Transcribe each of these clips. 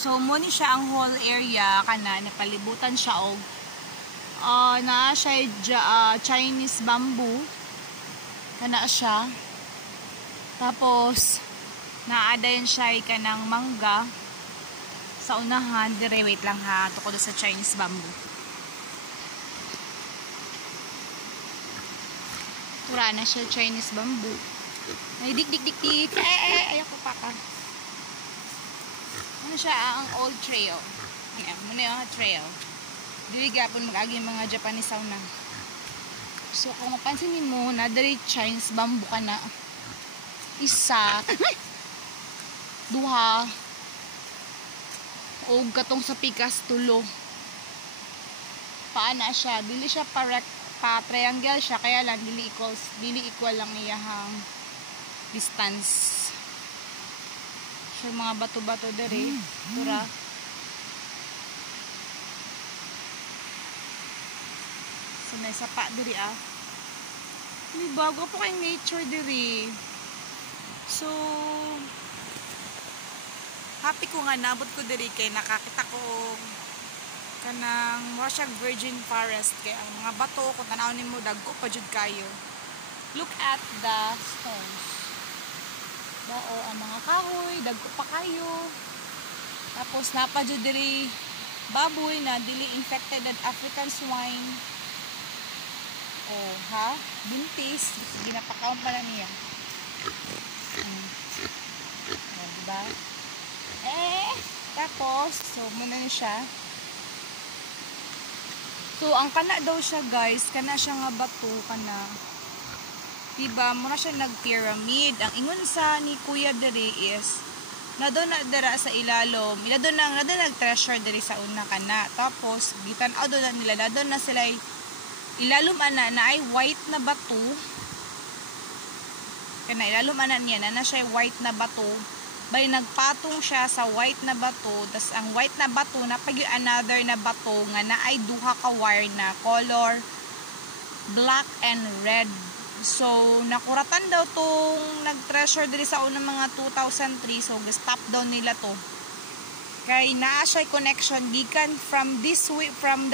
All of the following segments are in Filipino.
So mo ni siya ang whole area kana napalibutan siya og naa siya Chinese bamboo kana siya. Tapos naadayon siya kanang mangga sa unahan dire. Wait lang ha, tukod sa Chinese bamboo. Tura na siya Chinese bamboo. Ay dik ay ako pa ka. Ano siya ang old trail. Ayan, muna yung trail. Dili gapon mag-agi mga Japanese sauna. So kung mapansin mo, na dari Chinese bamboo ka na. Isa, duha, o katong sa pikas tulo. Paana siya, dili siya pa-triangle siya, kaya lang dili equal lang iyahang distance. So mga bato-bato dere, tura. So may sapa diri May bago po kay nature diri. So happy ko nga nabot ko diri kay nakakita ko kanang mura siyang virgin forest kay ang mga bato kung tanaw nimo dagko pa jud kayo. Look at the stones. Bao ang mga kahoy dagko pa kayo. Tapos napa jud diri baboy na dili infected at African swine. Oh, ha? Buntis. Ginapakaon pa na niya. Oh, diba? Tapos, so, muna na siya. So, ang kana daw siya, guys, kana siya nga bato, kana. Diba? Muna siya nag-pyramid. Ang ingon sa ni Kuya diri is, na doon na dara sa ilalom. Na doon nag-treasure diri sa una kana. Tapos, gitanaw doon na nila. Na doon na sila ilalom ana na ay white na bato. Kana ilalom ana niya na siya white na bato. Bay nagpatong siya sa white na bato. Tas ang white na bato na pag another na bato nga na ay duha ka wire na color black and red. So nakuratan daw tong nag-treasure diri sa unang mga 2003. So stop down nila to. Kay naa siya connection gikan from this way from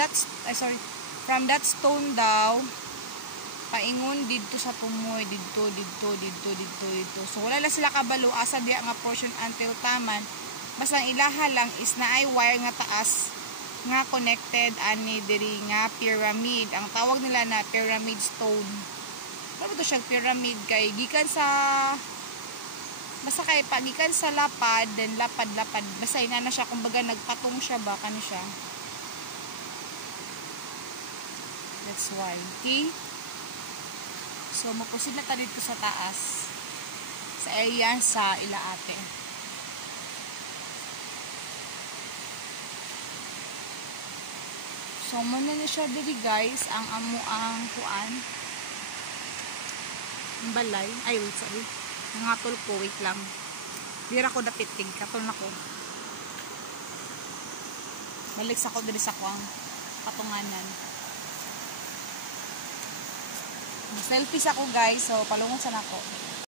that stone daw paingon didto sa tumoy didto. So wala na sila kabalo asa diya nga portion until taman. Basta ang ilaha lang is na ay wire nga taas nga connected ani diri nga pyramid. Ang tawag nila na pyramid stone. Ano to siya pyramid kay gikan sa basta kay pagikan sa lapad then lapad basta ina na siya kumbaga nagpatong siya ba kani siya. That's why. Okay? So, mapusid na ta dito sa taas. Sa area sa Ilaate. So, muna na siya diri guys. Ang amo ang kuan. Ang balay. Ay, wait, sorry. Nangatol ko. Wait lang. Dira ko dapitig. Katol na ko. Balik sa ko diri sa kuang patunganan. Selfies ako guys, so palungon sa nako.